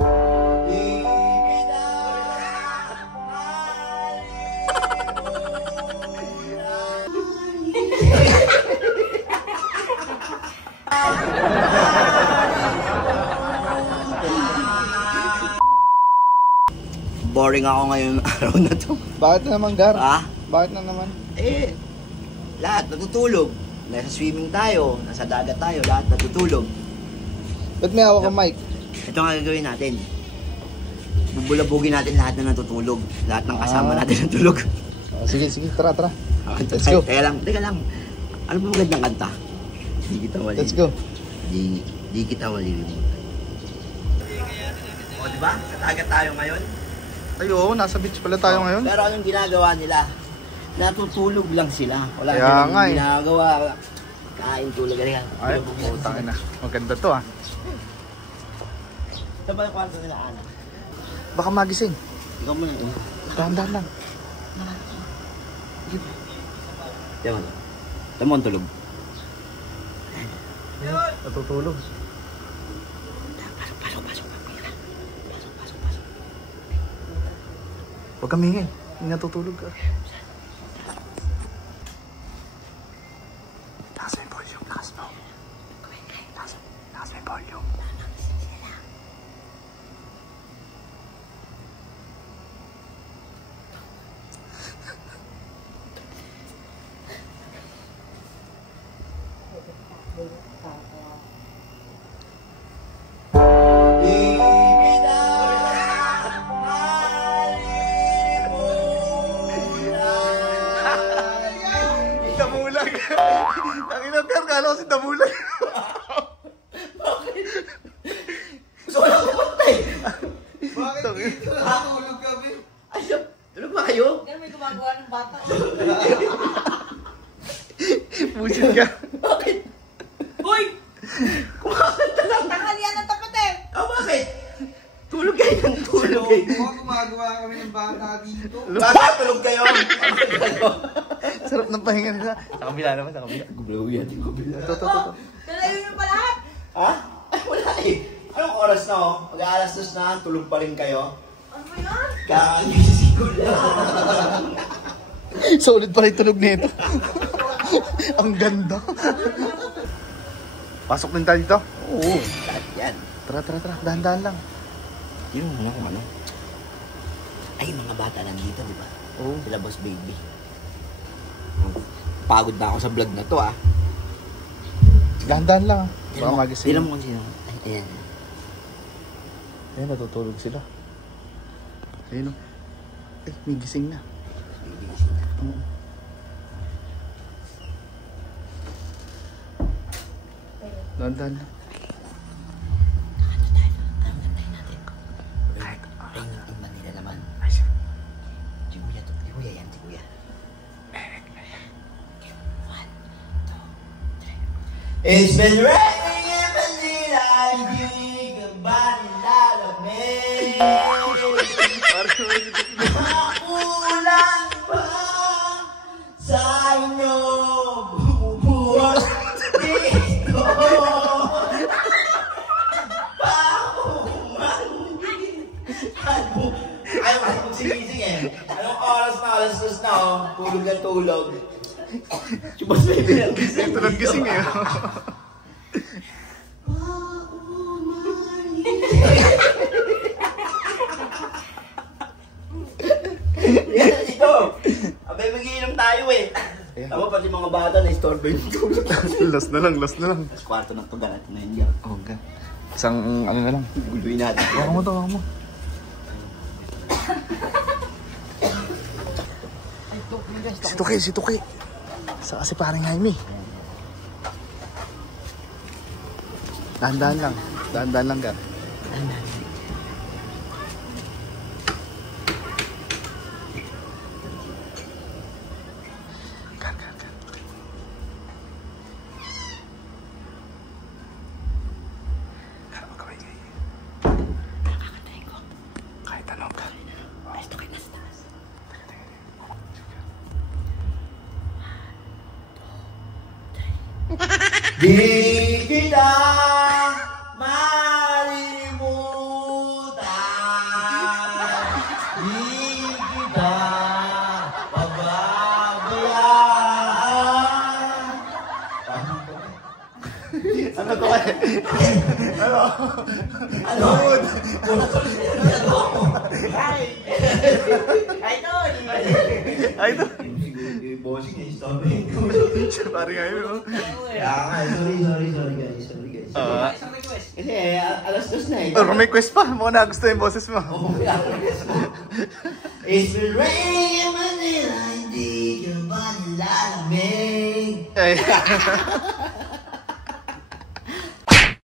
Boring ako ngayon araw na to. Bakit na naman, Gar? Ha? Bakit na naman? Lahat natutulog. Nasa swimming tayo, nasa dagat tayo, lahat natutulog. Ba't may hawak kang mic? Ito ang gagawin natin. Bubulabugin natin lahat na natutulog. Lahat ng kasama natin natulog. Sige, tara. Let's go. Teka lang. Ano ba magandang kanta? Di kita wali. Let's go. Di kita wali. O, diba? Sa dagat tayo ngayon. Ay, oo, nasa beach pala tayo ngayon. Pero anong ginagawa nila? Natutulog lang sila. Wala kaya silang nga ginagawa. Kain, tulog. Ay, putang ina. Maganda to ah. Ito ba yung kwarto nila, Ana? Baka magising. Ikaw mo na. Dahan-dahan lang. Ito mo ang tulog. Natutulog. Pasok. Huwag kang mingin. Hindi natutulog ka. Taas mo yung volume. Taas mo yung volume. Damulag. Ang inang kala ko si Damulag. Bakit? Gusto ko lang kumunti. Bakit? Nakatulog kami. Ay, tulog ba kayo? Ganun may gumagawa ng bata. Busin ka. Bakit? Hoy! Kumakanta lang. Tanghalian ng tapat eh! Bakit? Tulog kayo ng tulog eh. Gumagawa kami ng bata dito. Bakit tulog kayo? Sarap ng pahinga nila. Sa kabila naman, sa kabila. Gublaw yan. Ito. Dalayo nyo pa lahat! Ha? Ay, wala eh. Anong oras na oh? Mag-aalas 2 na, tulog pa rin kayo? Ano ba yan? Kakagising ko lang. Solid pa rin tunog nito. Ang ganda. Pasok din tayo dito? Oo. Lahat yan. Tara. Dahan-dahan lang. Yung ano kung ano. Ay, mga bata nandito, di ba? Oo. Sila Boss Baby. Pagod na ako sa vlog na to ah. Dahan-dahan lang. Baka magising. Tignan mo kung sino. Ay, ayan. Ayan, natutulog sila. Ayun o. Ay, may gising na. Dahan-dahan lang. Ay, natingnan nila naman. Tiguya to. Tiguya yan, tiguya. 1, 2, 3. It's been raining in Manila. Hindi ka ba nilalamig? Makulang ba sa inyo bumubuhat dito? Ayaw kasi magsigising eh. Anong oras na? Alas 2 na oh. Tulog na tulog. Si Boss Baby lang gising. Ito lang gising eh. Yan dito. Abay mag-iinom tayo eh. Tama pati mga bata na istorbo yung tulog. Last na lang. Tapos kwarto ng tuga natin na yun. Oh, okay. Isang ano na lang. Guluin natin. Waka mo. Si Tuki. Saka si paring Jaime. Dahan-dahan lang, Gar. Gar. Gar, magkaway kayo. Kakakatayin ko. Kahit anong ka. Ay, ito kayo nasa taas. Di kita malilimutan. Ano to eh? Ano? Ano? Ay! Ay, Tol! Ay, ito. Yung bossing niya, istorbo. Parang ngayon, oh. Sorry guys. Isang request. Kasi alas 2 na eh. Oh, may quest pa. Mukhang nagusto yung boses mo. It's been raining in Manila, hindi ka ba nilalamig? Ay.